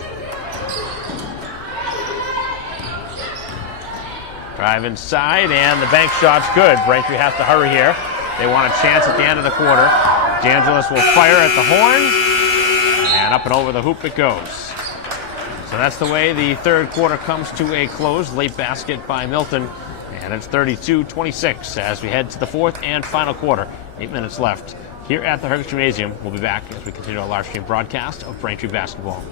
Drive inside, and the bank shot's good. Braintree has to hurry here. They want a chance at the end of the quarter. DeAngelis will fire at the horn, and up and over the hoop it goes. So that's the way the third quarter comes to a close. Late basket by Milton, and it's 32-26 as we head to the fourth and final quarter. 8 minutes left here at the Hertz Gymnasium. We'll be back as we continue our live stream broadcast of Braintree basketball.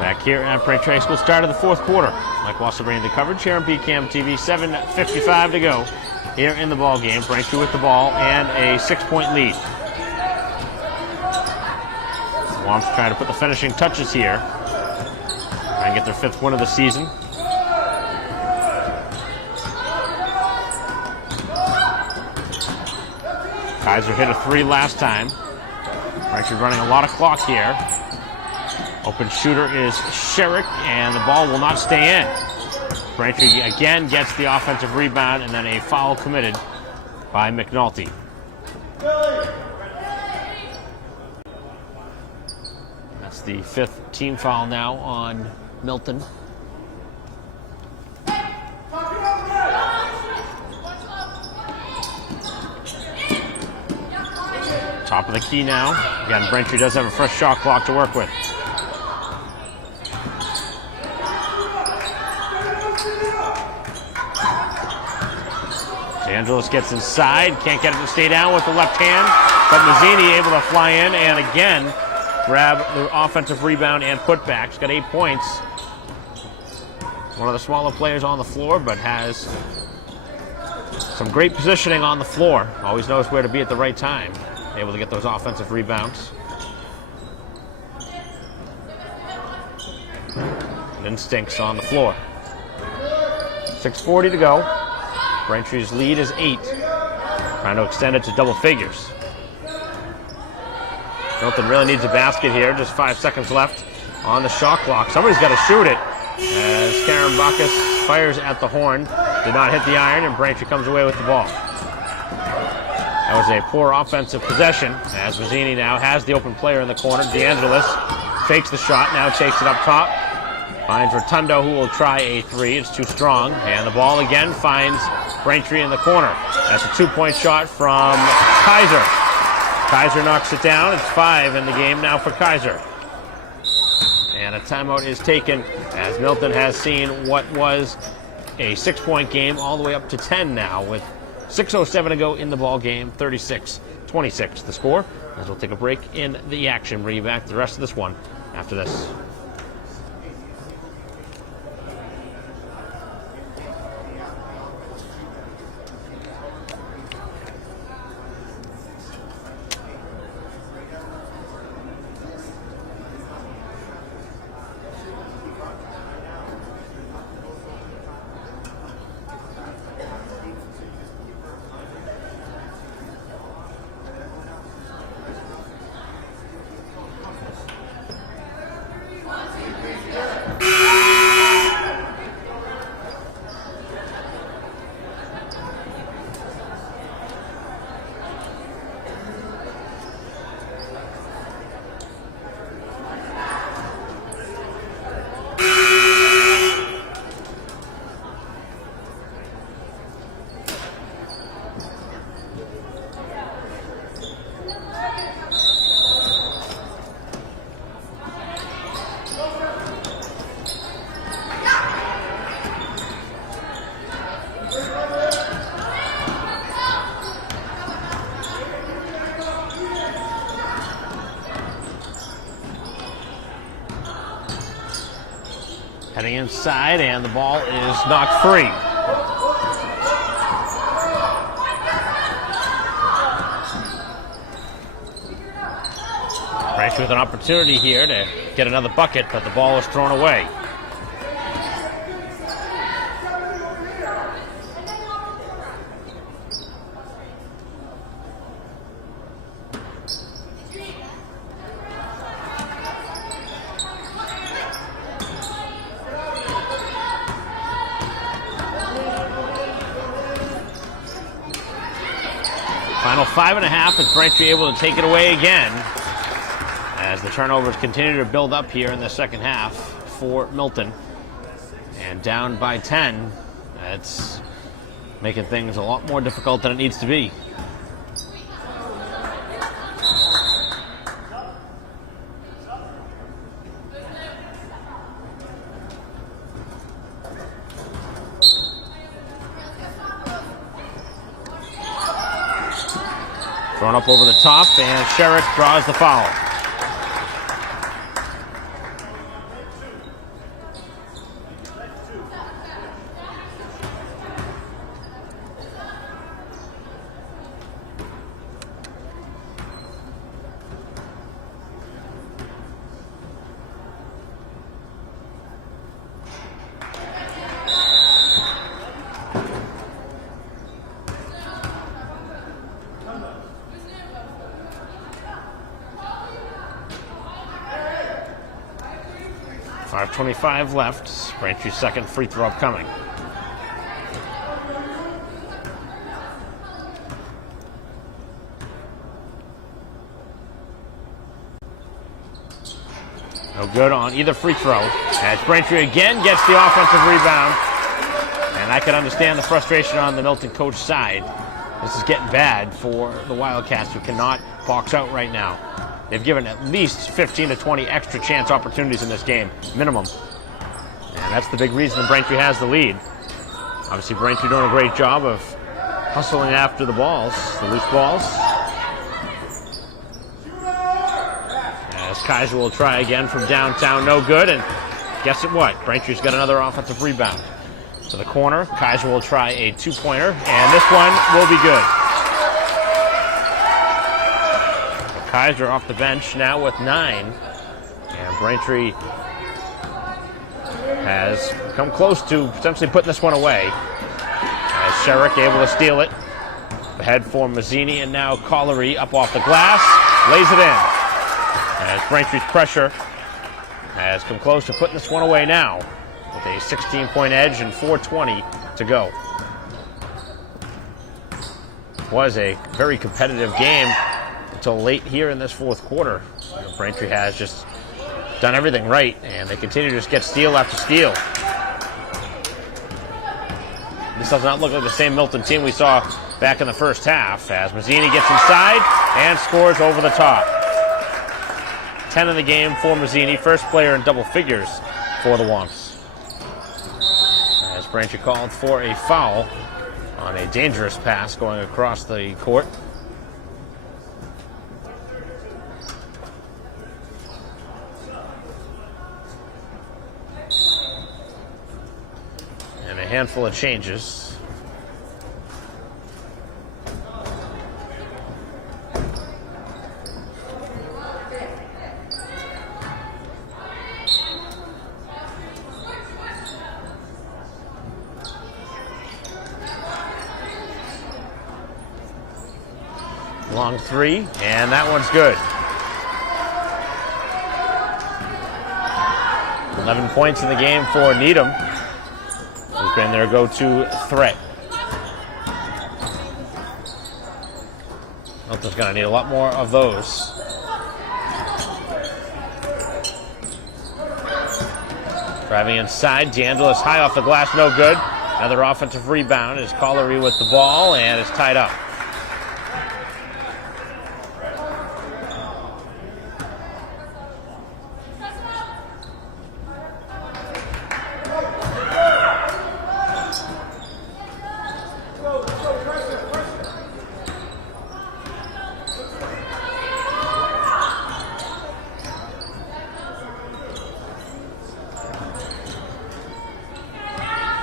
Back here at Braintree High School, start of the fourth quarter. Mike Wasser bringing the coverage here on BCAM TV. 7:55 to go here in the ball game. Braintree with the ball and a 6-point lead. Swamps trying to put the finishing touches here. Trying to get their 5th win of the season. Kaiser hit a 3 last time. Braintree running a lot of clock here. Open shooter is Sherrick, and the ball will not stay in. Braintree again gets the offensive rebound, and then a foul committed by McNulty. That's the 5th team foul now on Milton. Top of the key now. Again, Braintree does have a fresh shot clock to work with. DeAngelis gets inside, can't get it to stay down with the left hand, but Mazzini able to fly in and again grab the offensive rebound and putback. He's got 8 points. One of the smaller players on the floor, but has some great positioning on the floor. Always knows where to be at the right time. Able to get those offensive rebounds. Instincts on the floor. 6:40 to go. Braintree's lead is 8. Trying to extend it to double figures. Milton really needs a basket here. Just 5 seconds left on the shot clock. Somebody's got to shoot it. As Karen Bacchus fires at the horn. Did not hit the iron, and Braintree comes away with the ball. That was a poor offensive possession, as Mazzini now has the open player in the corner. DeAngelis fakes the shot, now takes it up top. Finds Rotundo, who will try a 3. It's too strong. And the ball again finds Braintree in the corner. That's a 2-point shot from Kaiser. Kaiser knocks it down. It's 5 in the game now for Kaiser. And a timeout is taken as Milton has seen what was a 6-point game all the way up to 10 now with 6:07 to go in the ball game. 36-26 the score. As we'll take a break in the action. Bring you back to the rest of this one after this. Heading inside, and the ball is knocked free. Braintree with an opportunity here to get another bucket, but the ball is thrown away. Final 5.5 as Braintree able to take it away again as the turnovers continue to build up here in the second half for Milton. And down by 10, that's making things a lot more difficult than it needs to be. Thrown up over the top, and Sherrick draws the foul. .25 left. Braintree's second free throw upcoming. No good on either free throw. As Braintree again gets the offensive rebound. And I can understand the frustration on the Milton coach side. This is getting bad for the Wildcats, who cannot box out right now. They've given at least 15 to 20 extra chance opportunities in this game, minimum. And that's the big reason that Braintree has the lead. Obviously, Braintree doing a great job of hustling after the balls, the loose balls. As Kaiser will try again from downtown, no good, and guess what? Braintree's got another offensive rebound. To the corner, Kaiser will try a two-pointer, and this one will be good. Kaiser off the bench now with 9, and Braintree has come close to potentially putting this one away. As Sherrick able to steal it. Ahead for Mazzini, and now Collery up off the glass, lays it in. As Braintree's pressure has come close to putting this one away now with a 16-point edge and 4:20 to go. Was a very competitive game until late here in this fourth quarter. Braintree has just done everything right, and they continue to just get steal after steal. This does not look like the same Milton team we saw back in the first half, as Mazzini gets inside and scores over the top. 10 in the game for Mazzini, first player in double figures for the Womps. As Braintree called for a foul on a dangerous pass going across the court. And a handful of changes. Long three, and that one's good. 11 points in the game for Needham, who's been their go-to threat. Milton's going to need a lot more of those. Driving inside, DeAngelis high off the glass, no good. Another offensive rebound is Collery with the ball, and it's tied up.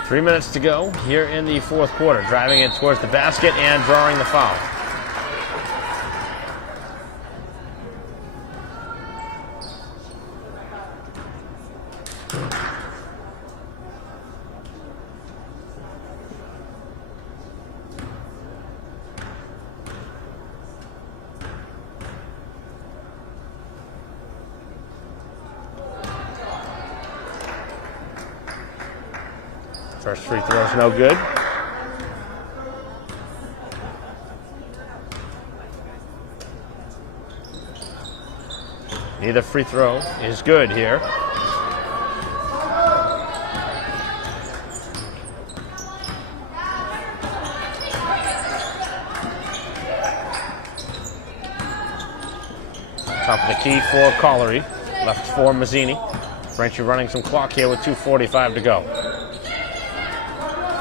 Three minutes to go here in the fourth quarter. Driving it towards the basket and drawing the foul. First free throw's no good. Neither free throw is good here. Top of the key for Collery. Left for Mazzini. Braintree running some clock here with 2:45 to go.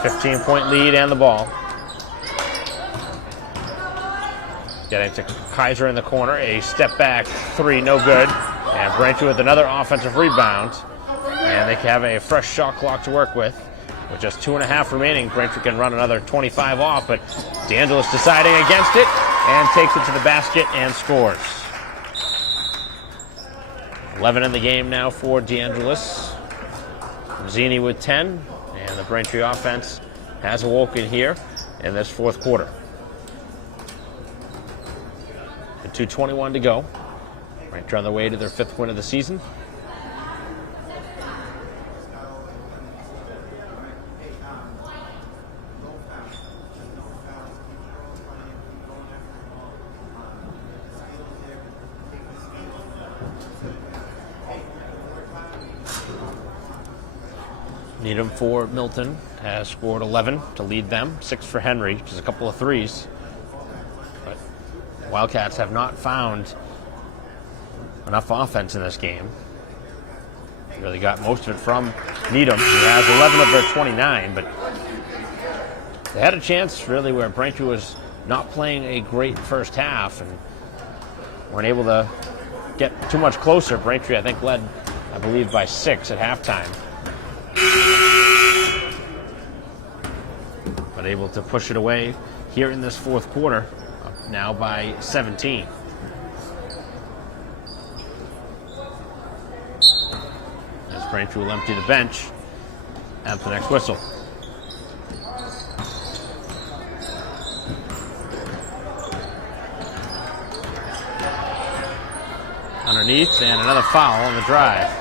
15-point lead and the ball. Getting to Kaiser in the corner. A step back three, no good. And Braintree with another offensive rebound. And they have a fresh shot clock to work with. With just 2.5 remaining, Braintree can run another 25 off, but DeAngelis deciding against it and takes it to the basket and scores. 11 in the game now for DeAngelis. Mazzini with 10. And the Braintree offense has awoken here in this fourth quarter. With 2:21 to go. Braintree on the way to their 5th win of the season. Needham for Milton has scored 11 to lead them, 6 for Henry, which is a couple of threes. But Wildcats have not found enough offense in this game. They really got most of it from Needham, who has 11 of their 29, but They had a chance, really, where Braintree was not playing a great first half and weren't able to get too much closer. Braintree, I think, led, I believe, by 6 at halftime. But able to push it away here in this fourth quarter, up now by 17. As Braintree will empty the bench at the next whistle. Underneath, and another foul on the drive.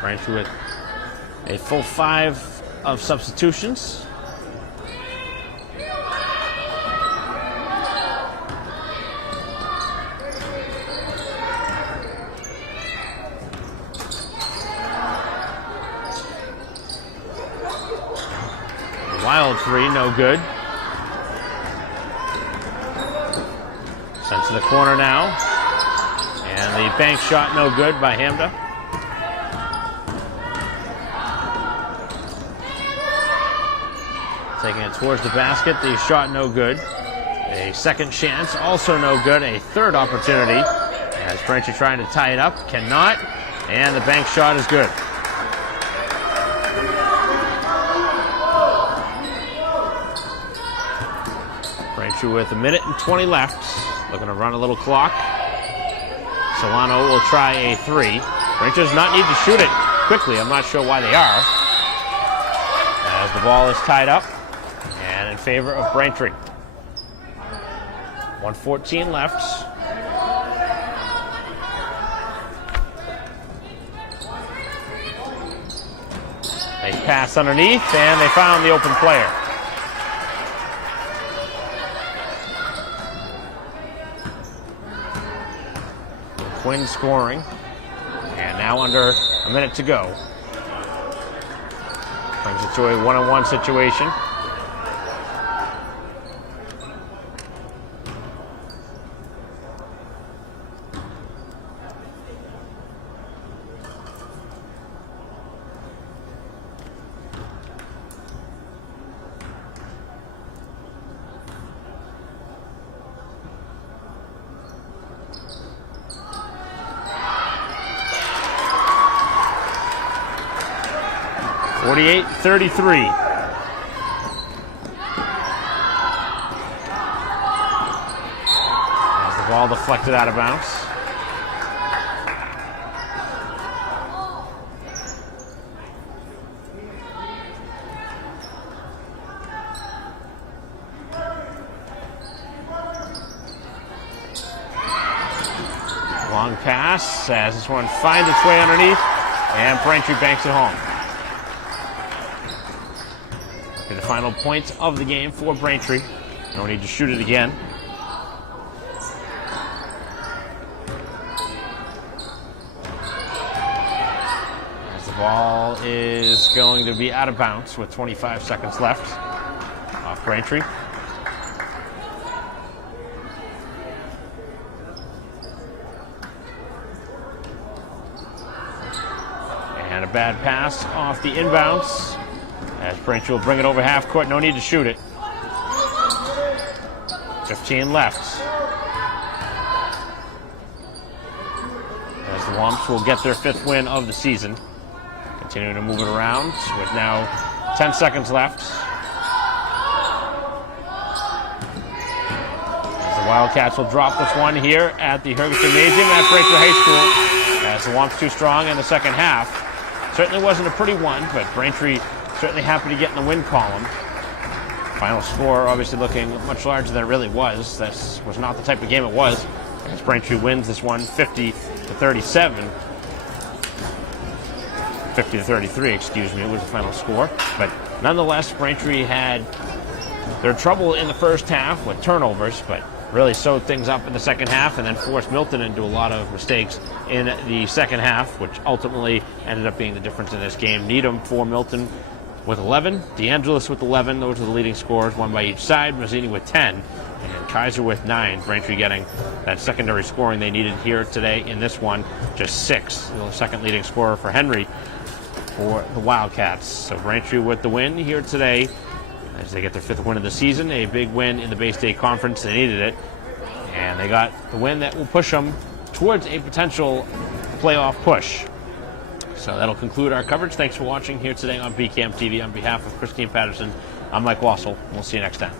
Braintree with a full 5 of substitutions. Wild 3, no good. Sent to the corner now. And the bank shot, no good by Hamda. Taking it towards the basket, the shot no good. A second chance, also no good. A third opportunity, as Braintree trying to tie it up, cannot. And the bank shot is good. Braintree with 1:20 left, looking to run a little clock. Solano will try a 3. Braintree does not need to shoot it quickly. I'm not sure why they are, as the ball is tied up and in favor of Braintree. 1:14 left. They pass underneath, and they found the open player. Quinn scoring, and now under a minute to go. Brings it to a 1-on-1 situation. .33. As the ball deflected out of bounds. Long pass as this one finds its way underneath, and Braintree banks it home. The final points of the game for Braintree. No need to shoot it again. As the ball is going to be out of bounds with 25 seconds left off Braintree. And a bad pass off the inbounds. As Braintree will bring it over half court, no need to shoot it. 15 left. As the Womps will get their 5th win of the season. Continuing to move it around with now 10 seconds left. As the Wildcats will drop this one here at the Hergus Gymnasium at Braintree High School. As the Womps too strong in the second half. Certainly wasn't a pretty one, but Braintree certainly happy to get in the win column. Final score obviously looking much larger than it really was. This was not the type of game it was. As Braintree wins this one 50-37. 50-33, excuse me, was the final score. But nonetheless, Braintree had their trouble in the first half with turnovers, but really sewed things up in the second half and then forced Milton into a lot of mistakes in the second half, which ultimately ended up being the difference in this game. Needham for Milton with 11, DeAngelis with 11. Those are the leading scorers, one by each side. Mazzini with 10, and Kaiser with 9. Braintree getting that secondary scoring they needed here today in this one. Just 6, the second leading scorer for Henry for the Wildcats. So Braintree with the win here today as they get their 5th win of the season. A big win in the Bay State Conference. They needed it, and they got the win that will push them towards a potential playoff push. So that'll conclude our coverage. Thanks for watching here today on BCAM TV. On behalf of Christine Patterson, I'm Mike Wassel. We'll see you next time.